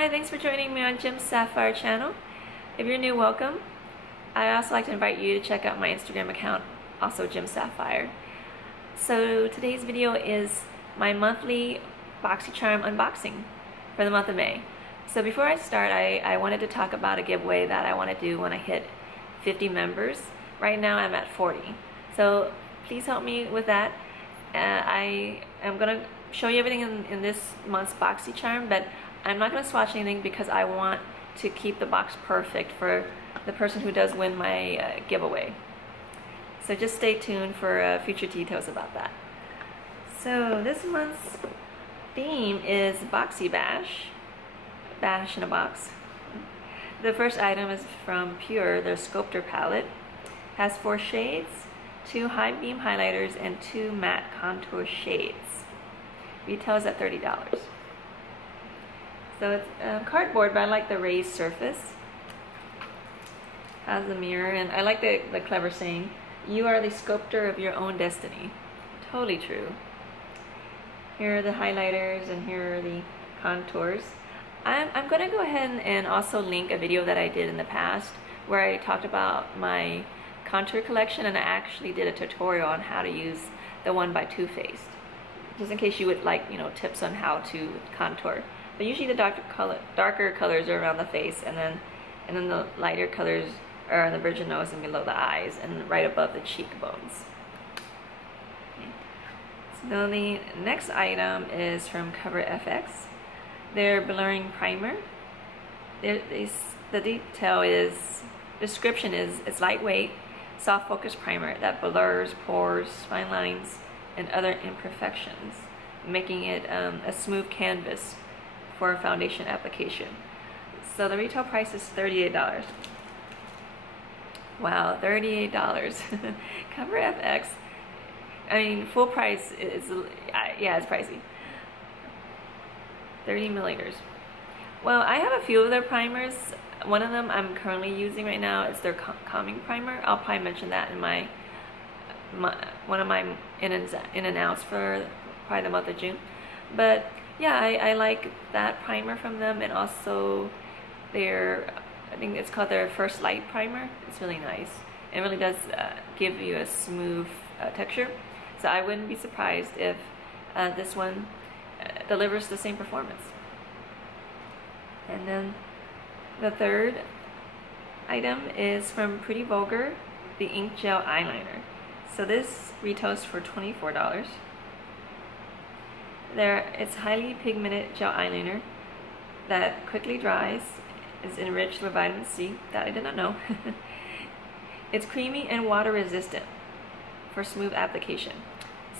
Hi, thanks for joining me on Jim Sapphire channel. If you're new, welcome. I also like to invite you to check out my Instagram account, also Jim Sapphire. So today's video is my monthly Boxycharm unboxing for the month of May. So before I start, I wanted to talk about a giveaway that I want to do when I hit 50 members. Right now I'm at 40. So please help me with that. I am going to show you everything in this month's Boxycharm, but I'm not going to swatch anything because I want to keep the box perfect for the person who does win my giveaway. So just stay tuned for future details about that. So this month's theme is Boxy Bash. Bash in a box. The first item is from PUR, their Sculptor Palette. Has 4 shades, 2 high beam highlighters, and 2 matte contour shades. Retails at $30. So it's cardboard, but I like the raised surface. Has a mirror, and I like the clever saying, "You are the sculptor of your own destiny." Totally true. Here are the highlighters, and here are the contours. I'm going to go ahead and also link a video that I did in the past where I talked about my contour collection, and I actually did a tutorial on how to use the one by Too Faced, just in case you would like, tips on how to contour. But usually the darker colors are around the face, and then the lighter colors are on the bridge of the nose and below the eyes and right above the cheekbones. Okay. So the next item is from CoverFX. Their blurring primer. The description is it's lightweight, soft focus primer that blurs pores, fine lines, and other imperfections, making it a smooth canvas for foundation application. So the retail price is $38. Wow, $38. CoverFX. I mean, full price is yeah, it's pricey. 30 milliliters. Well, I have a few of their primers. One of them I'm currently using right now is their calming primer. I'll probably mention that in my one of my in and outs for probably the month of June. But yeah, I like that primer from them, and also their, I think it's called their First Light primer. It's really nice. It really does give you a smooth texture. So I wouldn't be surprised if this one delivers the same performance. And then the third item is from Pretty Vulgar, the Ink Gel Eyeliner. So this retails for $24. It's highly pigmented gel eyeliner that quickly dries, is enriched with vitamin C, that I did not know. It's creamy and water resistant for smooth application.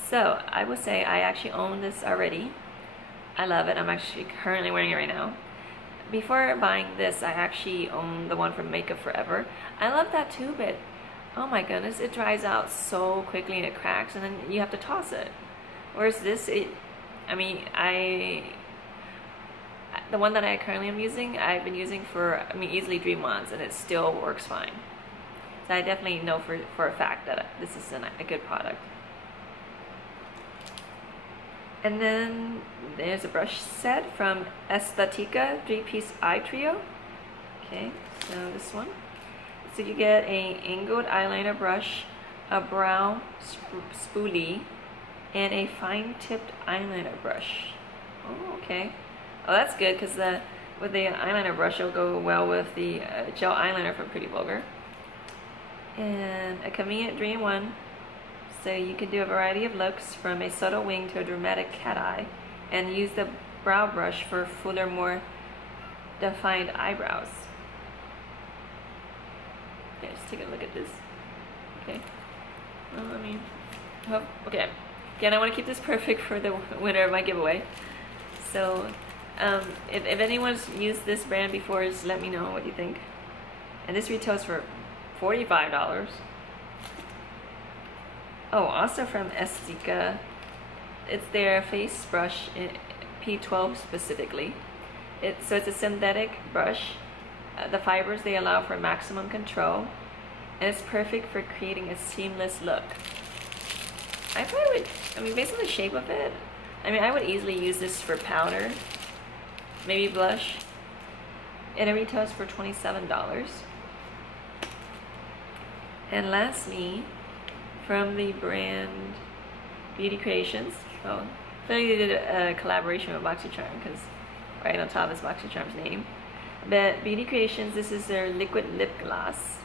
So I would say I actually own this already. I love it. I'm actually currently wearing it right now. Before buying this, I actually own the one from Makeup Forever. I love that too, but oh my goodness, it dries out so quickly and it cracks, and then you have to toss it. Whereas this, the one that I currently am using, I've been using for, easily 3 months, and it still works fine. So I definitely know for a fact that this is a good product. And then there's a brush set from Aesthetica 3-piece eye trio. Okay, so this one. So you get a angled eyeliner brush, a brow spoolie, and a fine-tipped eyeliner brush. Oh, okay. Oh, that's good, because with the eyeliner brush, it'll go well with the gel eyeliner from Pretty Vulgar. And a convenient 3-in-1. So you can do a variety of looks, from a subtle wing to a dramatic cat eye, and use the brow brush for fuller, more defined eyebrows. Okay, let's take a look at this. Okay. Okay. Again, I want to keep this perfect for the winner of my giveaway. So, if anyone's used this brand before, just let me know what you think. And this retails for $45. Oh, also from Aesthetica, it's their face brush, P12 specifically. So it's a synthetic brush. The fibers, they allow for maximum control, and it's perfect for creating a seamless look. I probably would, based on the shape of it, I would easily use this for powder, maybe blush, and it retails for $27. And lastly, from the brand Beauty Creations, oh, clearly they did a collaboration with Boxycharm because right on top is Boxycharm's name. But Beauty Creations, this is their liquid lip gloss.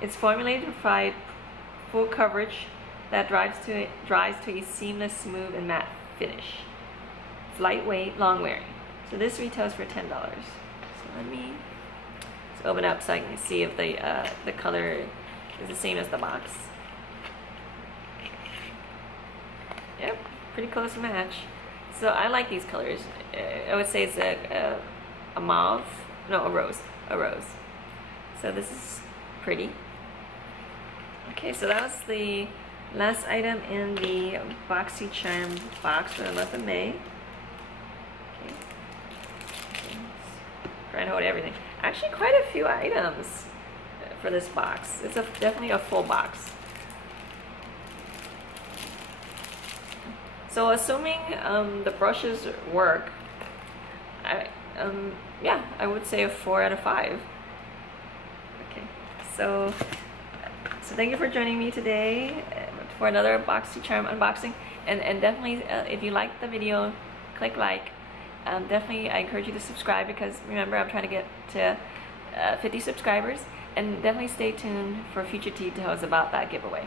It's formulated to provide full coverage that dries to a seamless, smooth, and matte finish. It's lightweight, long wearing. So this retails for $10. So let me just open up so I can see if the color is the same as the box. Yep, pretty close match. So I like these colors. I would say it's a mauve, no, a rose. So this is pretty. Okay, so that was the last item in the Boxycharm box for the month of May. Okay. Trying to hold everything. Actually, quite a few items for this box. It's definitely a full box. So assuming the brushes work, yeah, I would say a 4 out of 5. Okay, so thank you for joining me today for another Boxycharm unboxing, and definitely if you liked the video, click like. Definitely I encourage you to subscribe because remember I'm trying to get to 50 subscribers, and definitely stay tuned for future details about that giveaway.